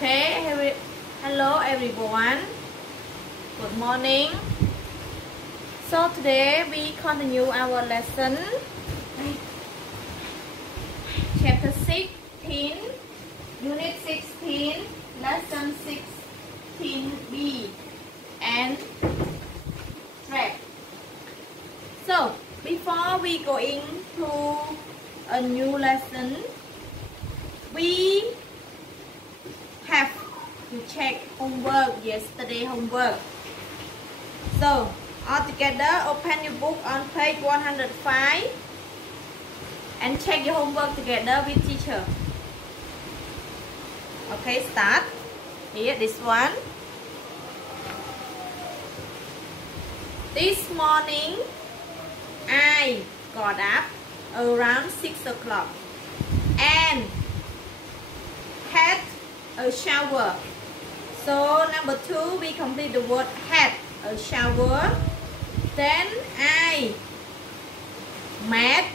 Okay, hello everyone. Good morning. So today we continue our lesson. Chapter 16, Unit 16, Lesson 16B and track. So before we going to a new lesson, we have to check homework, yesterday homework. So all together open your book on page 105 and check your homework together with teacher. Okay, start. Here, this one. This morning I got up around 6 o'clock and had a shower. So number 2 we complete the word had a shower. Then I made,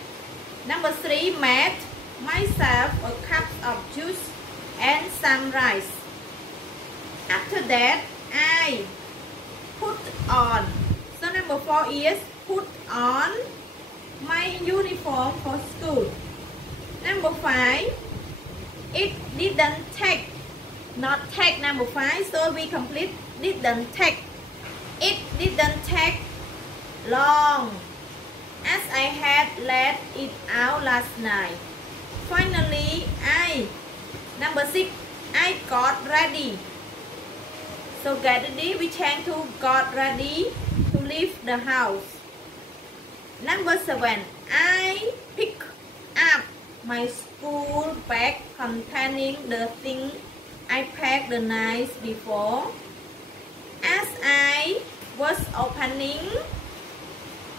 number 3, made myself a cup of juice and some rice. After that I put on, so number 4 is put on my uniform for school. Number 5, it didn't take, not take number 5, so we complete didn't take. It didn't take long as I had let it out last night. Finally, number 6, I got ready. So get ready, we change to got ready to leave the house. Number 7, I pick up my school bag containing the thing I packed the night before. As I was opening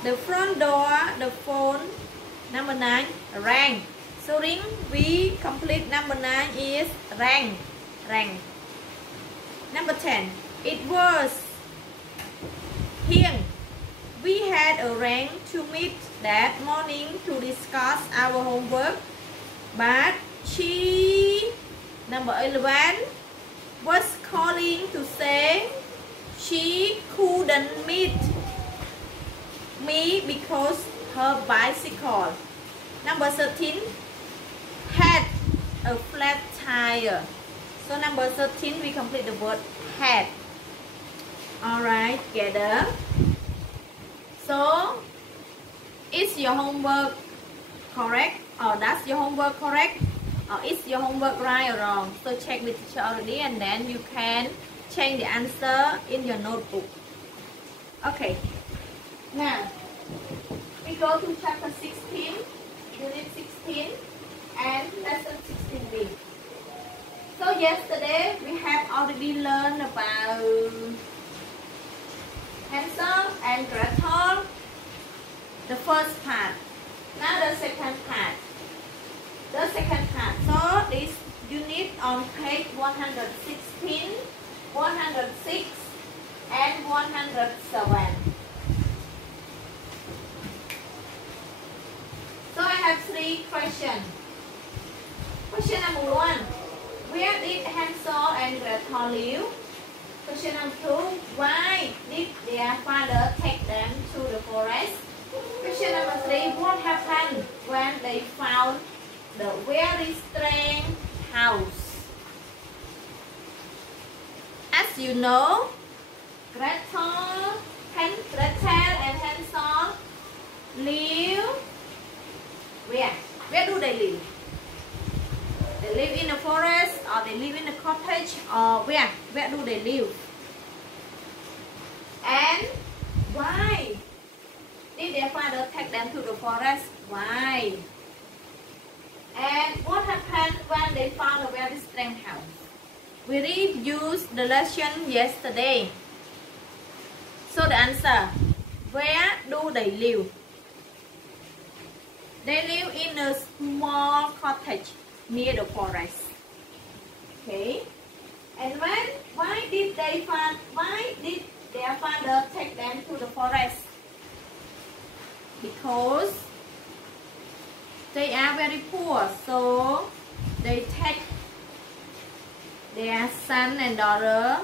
the front door, the phone, number 9, rang. So ring, we complete number 9 is rang, rang. Number 10, it was here. We had arranged to meet that morning to discuss our homework, but she, number 11, was calling to say she couldn't meet me because her bicycle, number 13, had a flat tire. So number 13 we complete the word had. Alright, together. So is your homework correct, or that's your homework correct, or is your homework right or wrong? So check with teacher already and then you can change the answer in your notebook. Okay, now we go to chapter 16, unit 16 and lesson 16B. So yesterday we have already learned about Hansel and Gretel, the first part. Now the second part. So this unit on page 116, 106 and 107. So I have 3 questions. Question number 1, where did Hansel and Gretel live? Question number 2, why did their father take them to the forest? Question number 3, what happened when they found the very strange house? As you know, Gretel and Hansel live where? Where do they live? They live in the forest, or they live in a cottage, or where? Where do they live? And why did their father take them to the forest? Why? And what happened when they found a very strange house? We reviewed the lesson yesterday. So the answer, where do they live? They live in a small cottage near the forest. Okay. And why did their father take them to the forest? Because they are very poor, so they take their son and daughter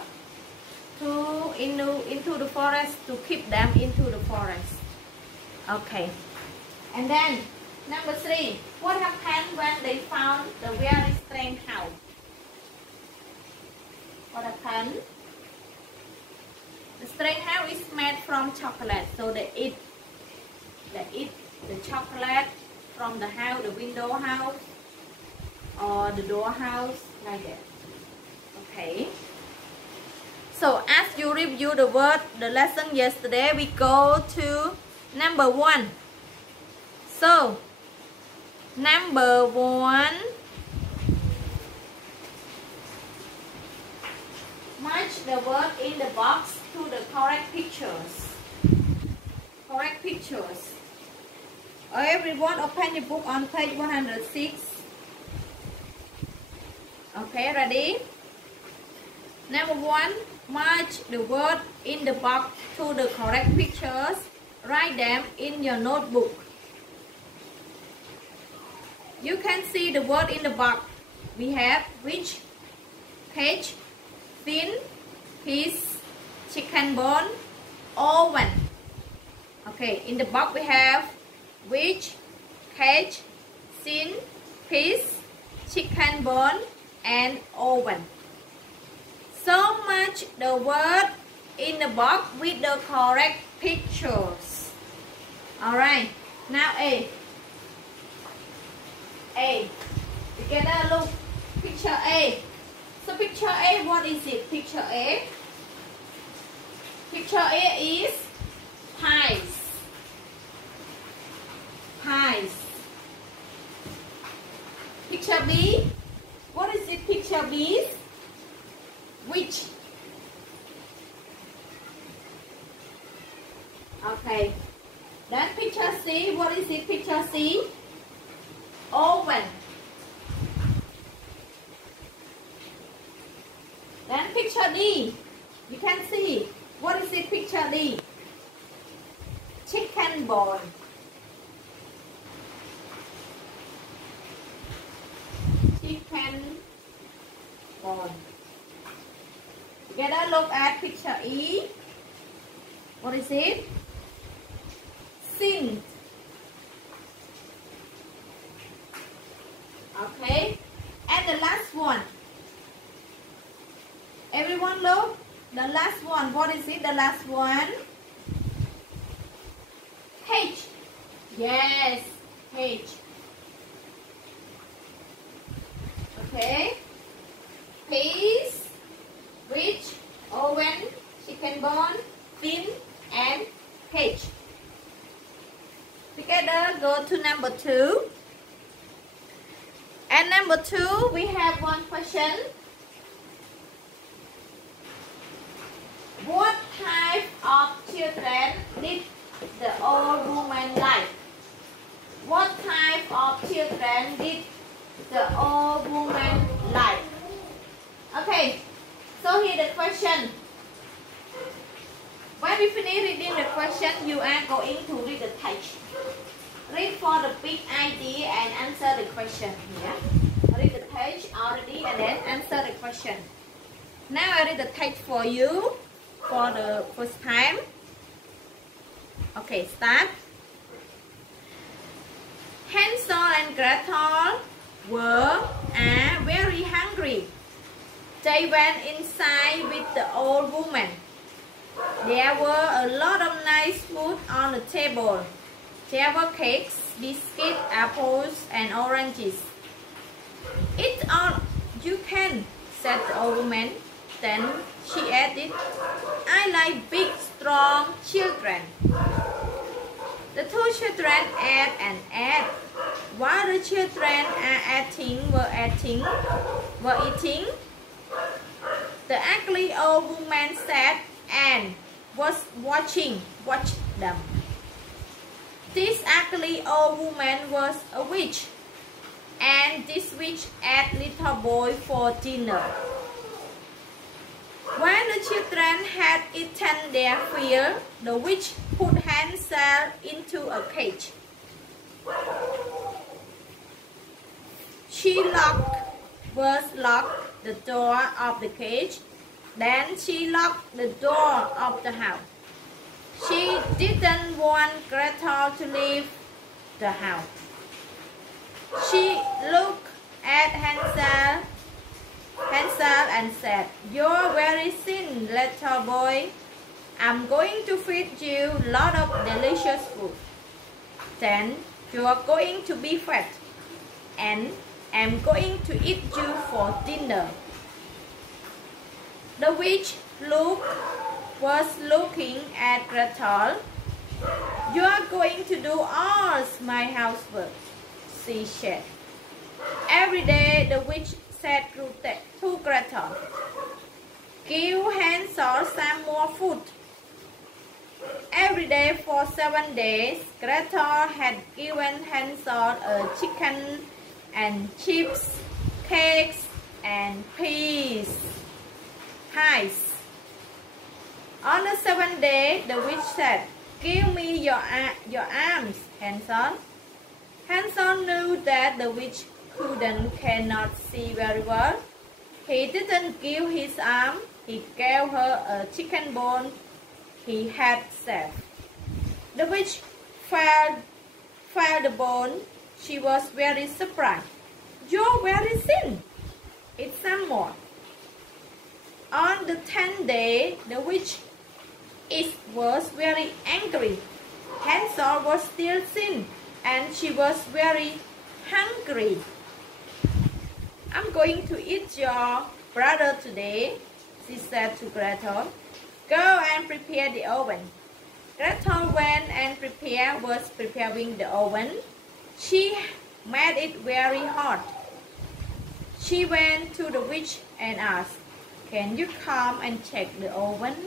into the forest, to keep them into the forest. Okay. And then number 3, what happened when they found the very strange house? What happened? The strange house is made from chocolate, so they eat the chocolate from the house, the window house or the door house, like that. Okay. So as you review the word, the lesson yesterday, we go to number 1. So number 1, match the word in the box to the correct pictures. Correct pictures. Everyone open your book on page 106. Okay, ready? Number 1, match the word in the box to the correct pictures. Write them in your notebook. You can see the word in the box. We have which, cage, thin, piece, chicken bone, oven. Okay, in the box we have which, cage, thin, piece, chicken bone, and oven. So match the word in the box with the correct pictures. Alright, now A. Together look, picture A. So picture A, what is it? Picture A. Picture A is pies. Pies. Picture B, what is it? Picture B? Which? Okay. Then picture C, what is it? Picture C? Oven. Then picture D, you can see, what is it? Picture D? Chicken bone. Chicken bone. Together look at picture E. What is it? Sink. Okay. And the last one. Everyone look. The last one. What is it? The last one? H. Yes. H. Okay. Peas, which, oven, chicken bone, thin, and H. Together go to number 2. And number 2, we have one question. What type of children did the old woman like? What type of children did the old woman like? Okay, so here the question. When we finish reading the question, you are going to read the text. Read for the big idea and answer the question here. Read the text already and then answer the question. Now I read the text for you for the first time. Okay, start. Hansel and Gretel were very hungry. They went inside with the old woman. There were a lot of nice food on the table. There were cakes, biscuits, apples, and oranges. Eat all you can, said the old woman. Then she added, I like big, strong children. The 2 children ate and ate. While the children were eating, the ugly old woman sat and watched them. This ugly old woman was a witch, and this witch ate little boy for dinner. When the children had eaten their fill, the witch put Hansel into a cage. She was locked the door of the cage. Then she locked the door of the house. She didn't want Gretel to leave the house. She looked at Hansel and said, "You're very thin, little boy. I'm going to feed you a lot of delicious food. Then you're going to be fat, and I'm going to eat you for dinner." The witch was looking at Gretel. "You are going to do all my housework," she said. Every day the witch said to Gretel, "Give Hansel some more food." Every day for 7 days, Gretel had given Hansel a chicken and chips, cakes and pies. On the 7th day, the witch said, "Give me your arms, Hansel." Hansel knew that the witch cannot see very well. He didn't give his arm. He gave her a chicken bone he had saved. The witch felt the bone. She was very surprised. "You're very thin. Eat some more." On the 10th day, the witch was very angry. Hansel was still thin, and she was very hungry. "I'm going to eat your brother today," she said to Gretel. "Go and prepare the oven." Gretel went and was preparing the oven. She made it very hot. She went to the witch and asked, "Can you come and check the oven?"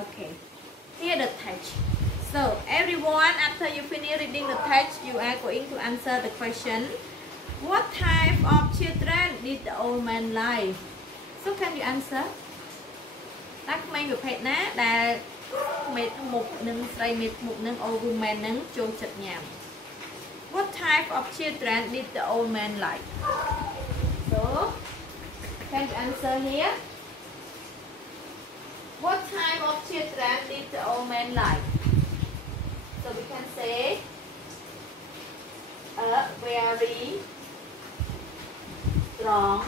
Okay, here the text. So everyone, after you finish reading the text, you are going to answer the question. What type of children did the old man like? So can you answer? តើក្មេងប្រភេទណាដែលមេធ្មុកនិងស្រីមេធ្មុកនិង old woman នឹងចូលចិត្តញ៉ាំ What type of children did the old man like? So can you answer here? What type of children did the old man like? So we can say a very strong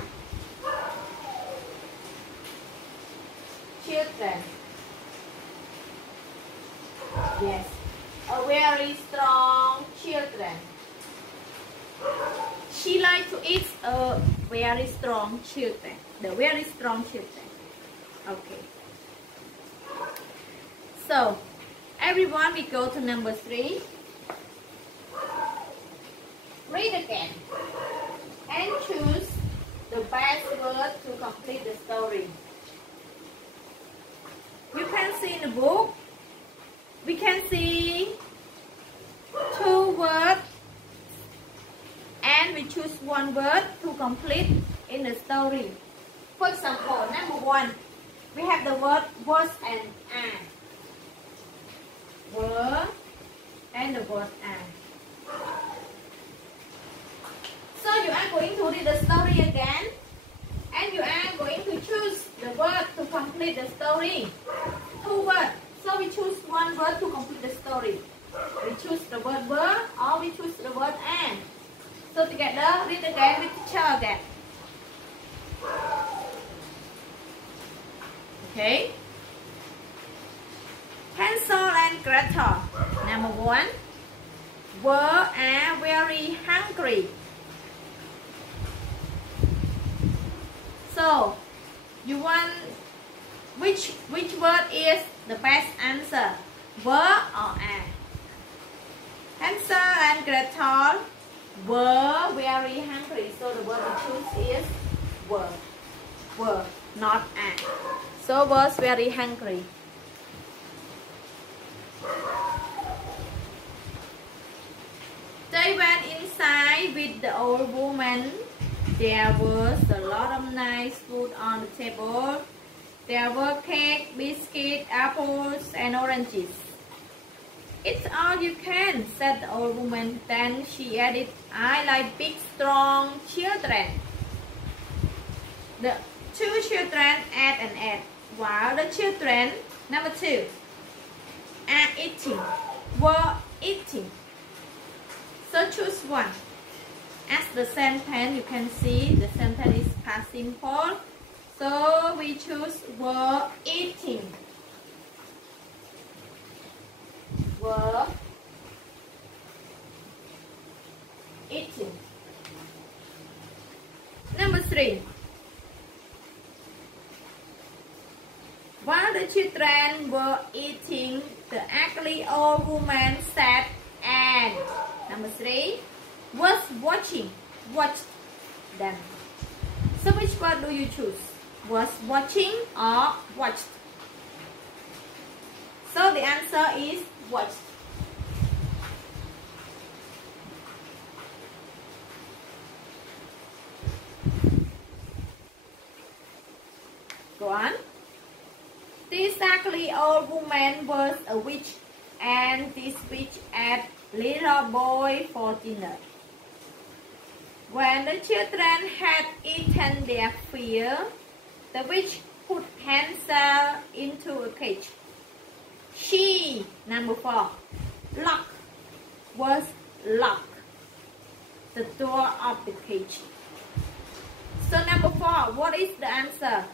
children. Yes, a very strong children. She likes to eat a very strong children. The very strong children. Okay. So, everyone, we go to number 3. Read again and choose the best word to complete the story. You can see in the book, we can see 2 words and we choose 1 word to complete in the story. For example, number 1, we have the word was and are. Were and the word are. So you are going to read the story again and you are going to choose the word to complete the story. 2 words. So we choose 1 word to complete the story. We choose the word were or we choose the word and. So together, read again with teacher again. Okay. Hansel and Gretel. Number 1. Were are very hungry. So, you want which word is the best answer? Were or are? Hansel and Gretel were very hungry. So the word we choose is were. Were, not are. So was very hungry. They went inside with the old woman. There was a lot of nice food on the table. There were cake, biscuit, apples, and oranges. "It's all you can," said the old woman. Then she added, "I like big, strong children." The two children ate and ate, while the children, number 2, are eating, were eating. So choose one. As the sentence, you can see the sentence is past simple. So we choose were eating. Were eating. Number 3. While the children were eating, the ugly old woman sat and, number 3, was watching, watched them. So which word do you choose? Was watching or watched? So the answer is watched. Go on. This ugly old woman was a witch, and this witch ate little boy for dinner. When the children had eaten their fill, the witch put Hansel into a cage. She, number 4, locked the door of the cage. So number 4, what is the answer?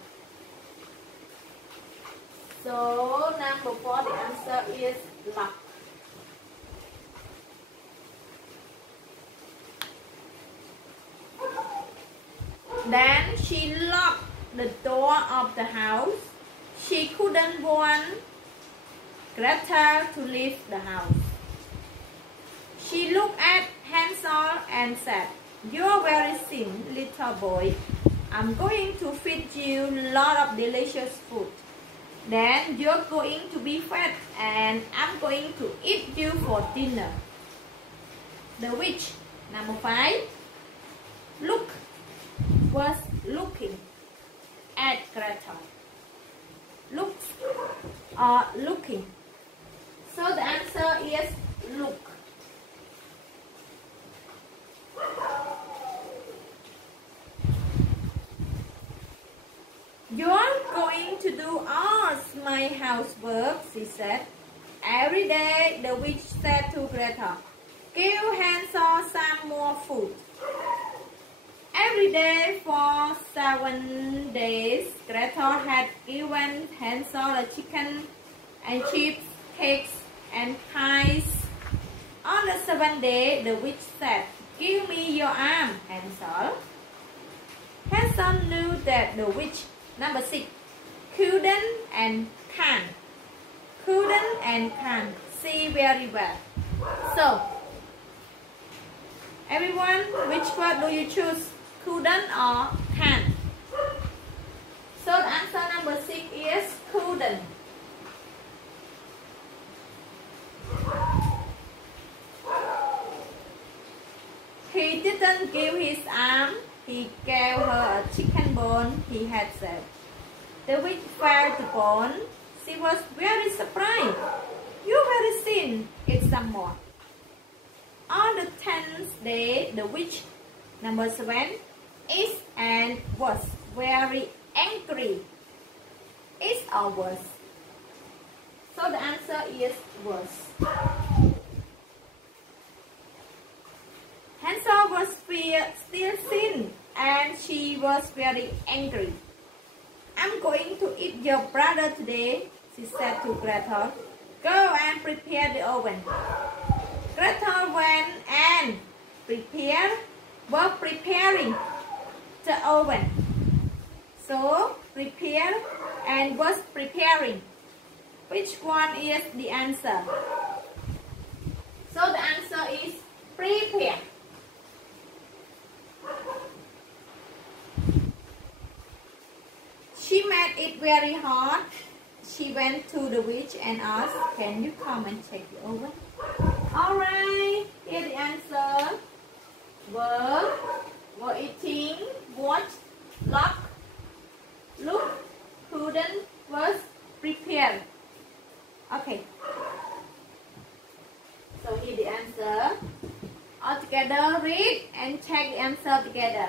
So number 4, the answer is locked. Then she locked the door of the house. She couldn't want Gretel to leave the house. She looked at Hansel and said, "You're very thin, little boy. I'm going to feed you a lot of delicious food. Then you're going to be fat and I'm going to eat you for dinner." The witch, number 5, was looking at Gretel. Looks or looking. So the answer is look. "You're going to do all my housework," she said. Every day the witch said to Gretel, "Give Hansel some more food." Every day for 7 days, Gretel had given Hansel a chicken and chips, cakes and pies. On the 7th day, the witch said, "Give me your arm, Hansel." Hansel knew that the witch, number 6, couldn't and can't see very well. So, everyone, which word do you choose? Couldn't or can't? So the answer number 6 is couldn't. He didn't give his arm. He gave her a chicken bone, he had said. The witch felt the bone. She was very surprised. "You're very thin. Eat some more." On the 10th day, the witch, number 7, is and was very angry. Is or was? So the answer is was. Hansel was still thin and she was very angry. "I'm going to eat your brother today," she said to Gretel. "Go and prepare the oven." Gretel went and preparing the oven. So, prepare and was preparing. Which one is the answer? So, the answer is prepare. She made it very hot. She went to the witch and asked, "Can you come and check the oven?" Alright, here the answer. Were eating, watched, locked, looked, couldn't, was, prepared. Okay. So here the answer. All together, read and check the answer together.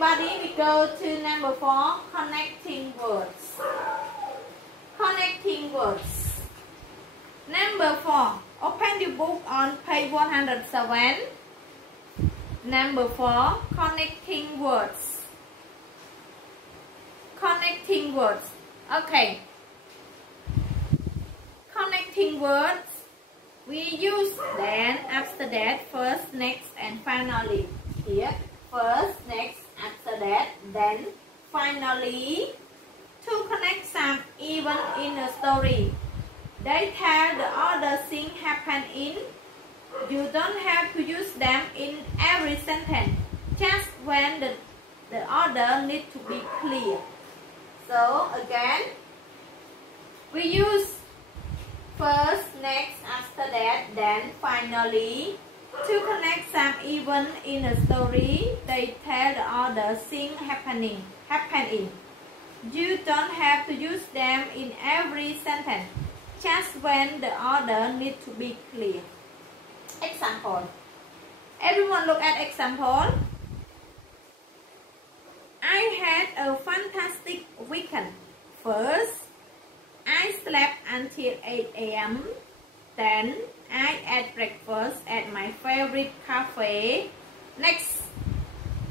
Everybody, we go to number 4, connecting words. Connecting words. Number 4, open your book on page 107. Number 4, connecting words. Connecting words. Okay. Connecting words. We use then, after that, first, next, and finally. Here, first, next, after that, then, finally. To connect some event in a story. They tell the other thing happen in. You don't have to use them in every sentence, just when the order needs to be clear. So again, we use first, next, after that, then, finally. To connect some event in a story, they tell the other thing happen in. You don't have to use them in every sentence, just when the order needs to be clear. Example. Everyone look at example. I had a fantastic weekend. First, I slept until 8 a.m. Then, I ate breakfast at my favorite cafe. Next,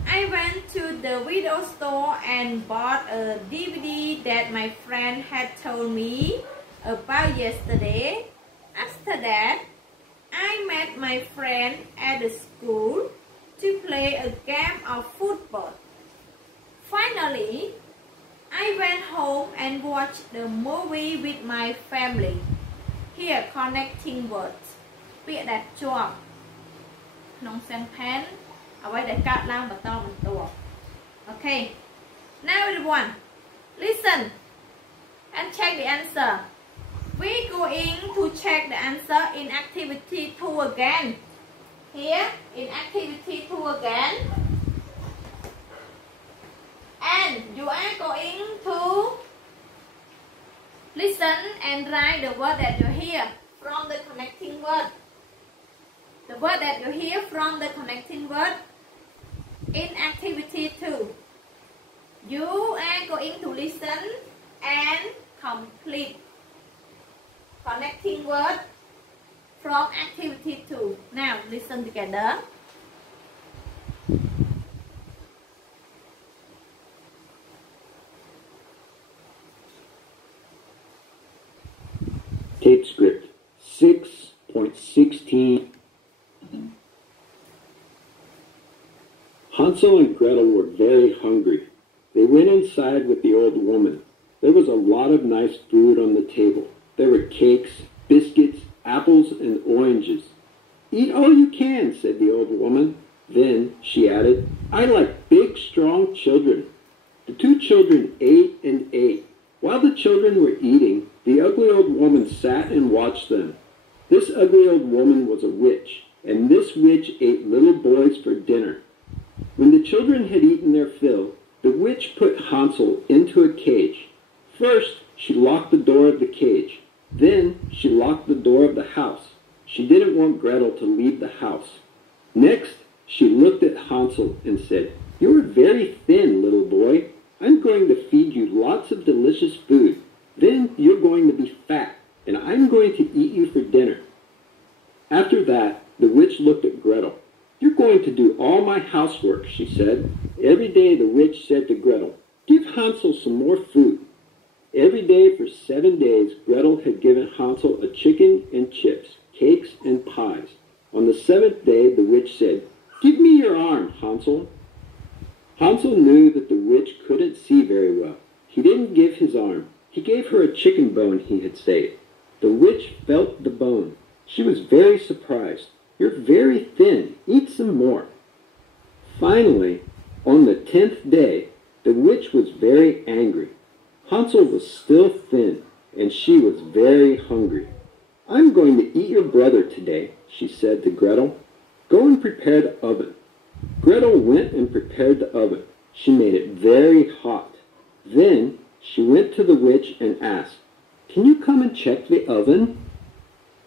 I went to the video store and bought a DVD that my friend had told me about yesterday. After that, I met my friend at the school to play a game of football. Finally, I went home and watched the movie with my family. Here, connecting words. ពាក្យដែលភ្ជាប់ក្នុង sentence អ្វីដែលកើតឡើងបន្តបន្ទាប់ Okay. Now everyone, listen and check the answer. We going to check the answer in activity 2 again. Here, in activity 2 again. And you are going to listen and write the word that you hear from the connecting word. The word that you hear from the connecting word in activity 2. You are going to listen and complete connecting word from activity 2. Now listen together. Tape script 6.16. Hansel and Gretel were very hungry. They went inside with the old woman. There was a lot of nice food on the table. There were cakes, biscuits, apples, and oranges. Eat all you can, said the old woman. Then she added, I like big, strong children. The 2 children ate and ate. While the children were eating, the ugly old woman sat and watched them. This ugly old woman was a witch, and this witch ate little boys for dinner. When the children had eaten their fill, the witch put Hansel into a cage. First, she locked the door of the cage. Then, she locked the door of the house. She didn't want Gretel to leave the house. Next, she looked at Hansel and said, You are very thin, little boy. I'm going to feed you lots of delicious food. Then you're going to be fat, and I'm going to eat you for dinner. After that, the witch looked at Gretel. You're going to do all my housework, she said. Every day the witch said to Gretel, Give Hansel some more food. Every day for 7 days, Gretel had given Hansel a chicken and chips, cakes and pies. On the 7th day, the witch said, Give me your arm, Hansel. Hansel knew that the witch couldn't see very well. He didn't give his arm. He gave her a chicken bone he had saved. The witch felt the bone. She was very surprised. You're very thin. Eat some more. Finally, on the 10th day, the witch was very angry. Hansel was still thin, and she was very hungry. I'm going to eat your brother today, she said to Gretel. Go and prepare the oven. Gretel went and prepared the oven. She made it very hot. Then she went to the witch and asked, Can you come and check the oven?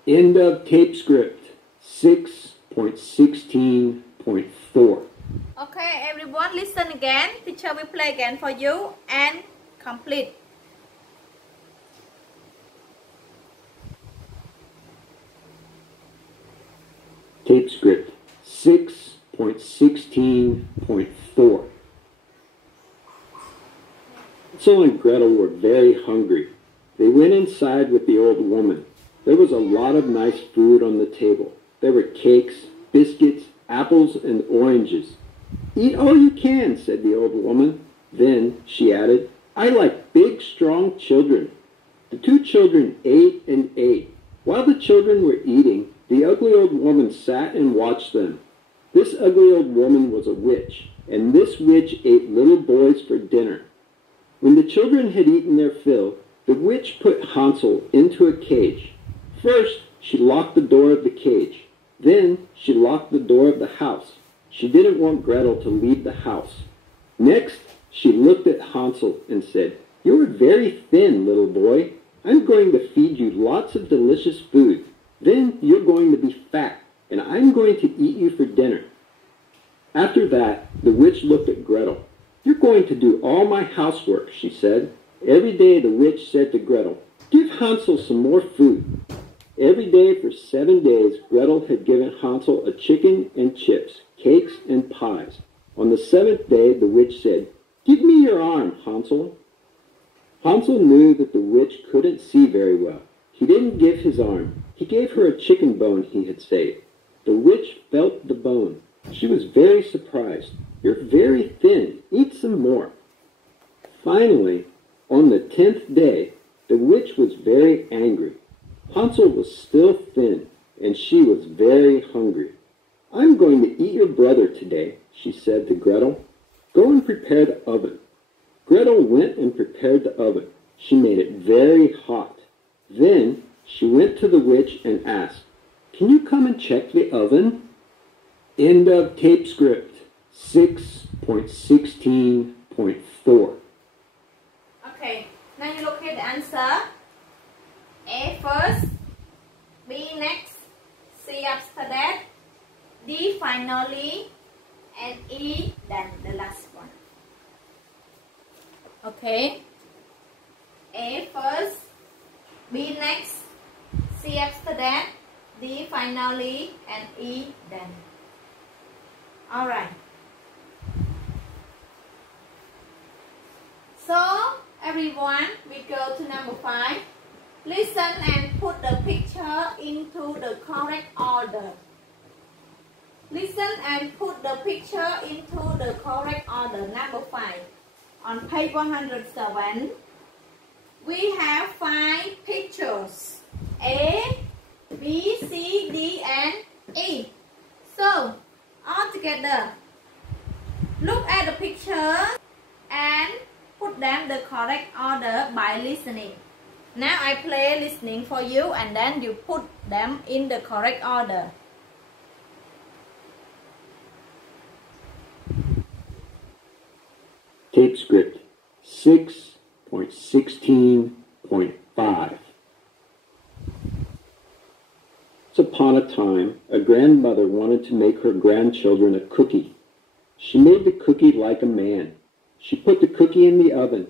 End of tape script 6.16.4. Okay, everyone, listen again. Teacher will play again for you and complete. Tape script 6.16.4. Hansel and Gretel were very hungry. They went inside with the old woman. There was a lot of nice food on the table. There were cakes, biscuits, apples, and oranges. "Eat all you can," said the old woman. Then she added, "I like big, strong children." The two children ate and ate. While the children were eating, the ugly old woman sat and watched them. This ugly old woman was a witch, and this witch ate little boys for dinner. When the children had eaten their fill, the witch put Hansel into a cage. First, she locked the door of the cage. Then, she locked the door of the house. She didn't want Gretel to leave the house. Next, she looked at Hansel and said, "You are very thin, little boy. I'm going to feed you lots of delicious food. Then you're going to be fat, and I'm going to eat you for dinner." After that, the witch looked at Gretel. "You're going to do all my housework," she said. Every day the witch said to Gretel, "Give Hansel some more food." Every day for 7 days, Gretel had given Hansel a chicken and chips, cakes and pies. On the 7th day, the witch said, "Give me your arm, Hansel." Hansel knew that the witch couldn't see very well. He didn't give his arm. He gave her a chicken bone he had saved. The witch felt the bone. She was very surprised. "You're very thin. Eat some more." Finally, on the 10th day, the witch was very angry. Hansel was still thin, and she was very hungry. "I'm going to eat your brother today," she said to Gretel. "Go and prepare the oven." Gretel went and prepared the oven. She made it very hot. Then she went to the witch and asked, "Can you come and check the oven?" End of tape script 6.16.4. Okay, now you look at the answer. A first, B next, C after that, D finally, and E then the last one. Okay, A first, B next, C after that, D finally, and E then. Alright. So, everyone, we go to number 5. Listen and put the picture into the correct order. Listen and put the picture into the correct order. Number 5. On page 107, we have 5 pictures. A, B, C, D, and E. So, all together, look at the picture and put them the correct order by listening. Now I play listening for you and then you put them in the correct order. Tape script 6.16.5. Once upon a time, a grandmother wanted to make her grandchildren a cookie. She made the cookie like a man. She put the cookie in the oven.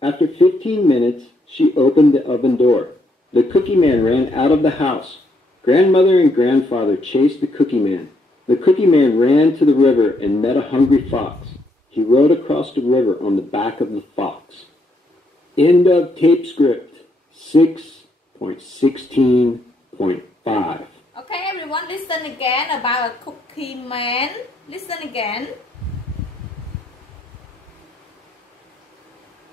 After 15 minutes, she opened the oven door. The cookie man ran out of the house. Grandmother and grandfather chased the cookie man. The cookie man ran to the river and met a hungry fox. He rode across the river on the back of the fox. End of tape script 6.16.5. Okay, everyone, listen again about a cookie man. Listen again.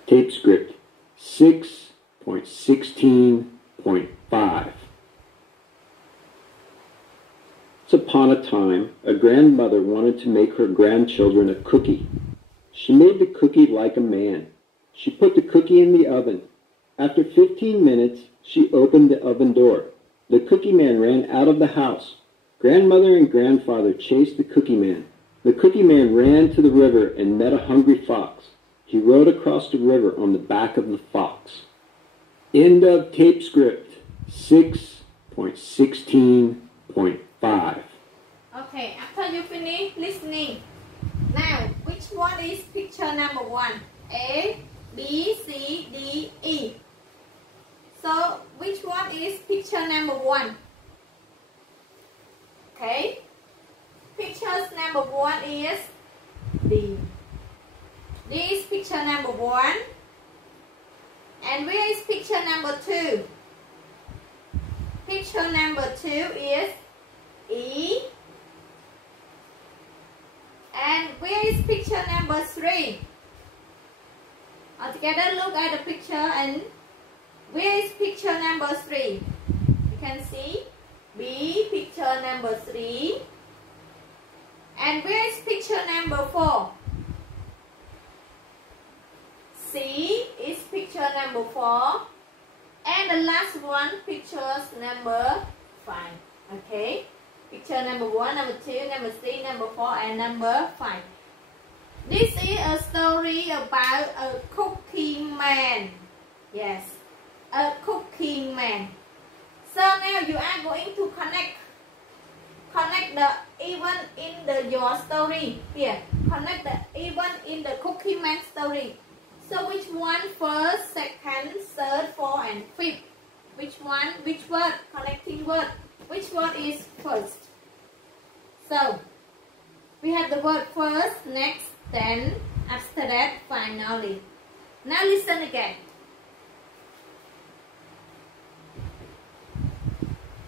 Tape script 6.16.5. Once upon a time, a grandmother wanted to make her grandchildren a cookie. She made the cookie like a man. She put the cookie in the oven. After 15 minutes, she opened the oven door. The cookie man ran out of the house. Grandmother and grandfather chased the cookie man. The cookie man ran to the river and met a hungry fox. He rode across the river on the back of the fox. End of tape script 6.16.5. Okay, after you finish listening, Now, which one is picture number 1? A, B, C, D, E. So, which one is picture number 1? Okay. Pictures number 1 is D. This is picture number 1. And where is picture number 2? Picture number 2 is E. And where is picture number 3? All together look at the picture and where is picture number 3? You can see B, picture number 3. And where is picture number 4? C is picture number 4. And the last one, pictures number 5. Okay. Picture number 1, number 2, number 3, number 4, and number 5. This is a story about a cookie man. Yes, a cookie man. So now you are going to connect the event in your story. Here, connect the event in the cookie man story. So which one first, second, third, fourth, and fifth? Which one? Which word? Connecting word. Which word is first? So we have the word first, next, then, after that, finally. Now listen again.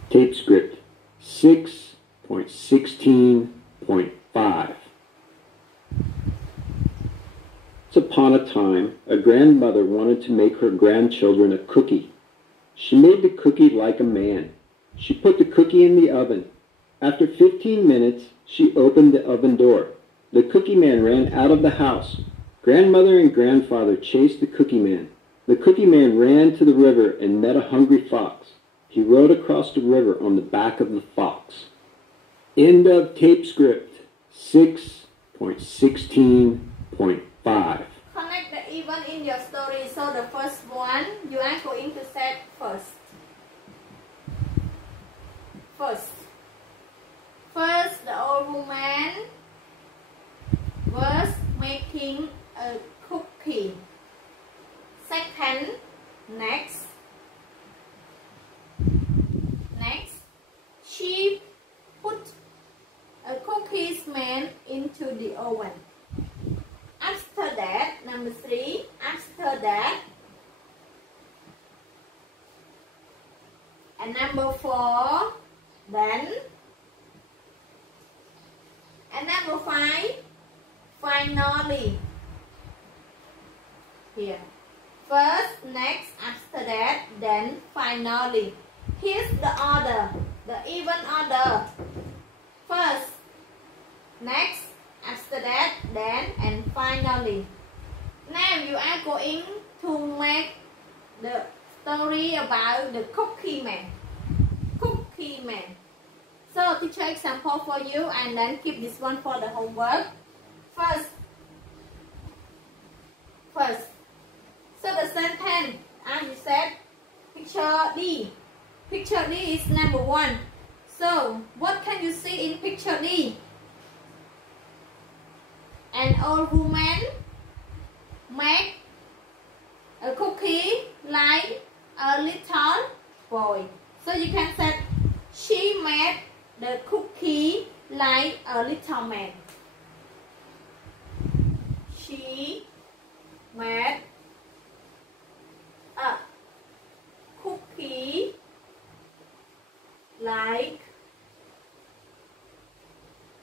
Tape script 6.16.5. Once upon a time, a grandmother wanted to make her grandchildren a cookie. She made the cookie like a man. She put the cookie in the oven. After 15 minutes, she opened the oven door. The cookie man ran out of the house. Grandmother and grandfather chased the cookie man. The cookie man ran to the river and met a hungry fox. He rode across the river on the back of the fox. End of tape script 6.16.5. Connect the event in your story. So the first one, you are going to set first. First, the old woman was making a cookie. Second, next, she put a cookies man into the oven. After that, number 3, after that, and number 4, then, and number 5, finally. Here, first, next, after that, then, finally. Here's the order, the even order. First, next, after that, then, and finally. Now you are going to make the story about the cookie man. Cookie man. So teacher example for you and then keep this one for the homework. First. So the sentence, as you said, picture D. Picture D is number 1. So what can you see in picture D? An old woman make a cookie like a little boy. So you can say she made the cookie like a little man. She made a cookie like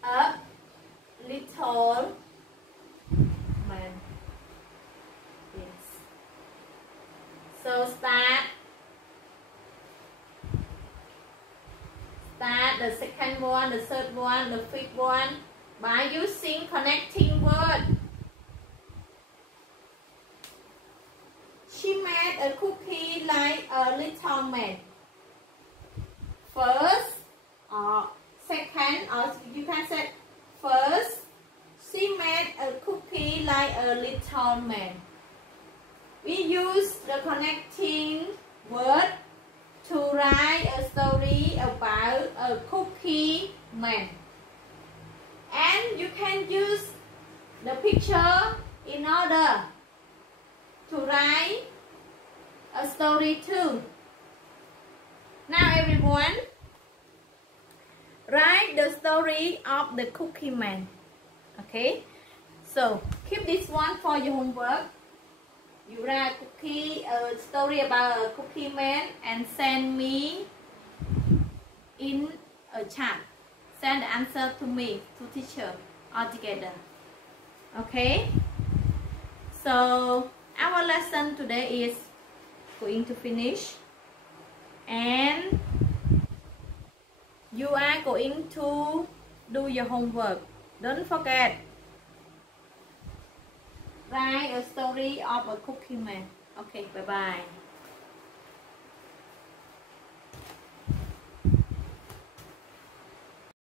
a little man. Yes. So start the second one, the third one, the fifth one by using connecting word. She made a cookie like a little man. First or second, or you can say first, she made a cookie like a little man. We use the connecting word to write a story about a cookie man. And you can use the picture in order to write a story too. Now everyone, write the story of the Cookie Man. Okay, so keep this one for your homework. You write a story about a Cookie Man and send me in a chat. Send the answer to me, to teacher, all together. Okay, so our lesson today is going to finish, and you are going to do your homework. Don't forget, write a story of a Cookie Man. Okay, bye bye.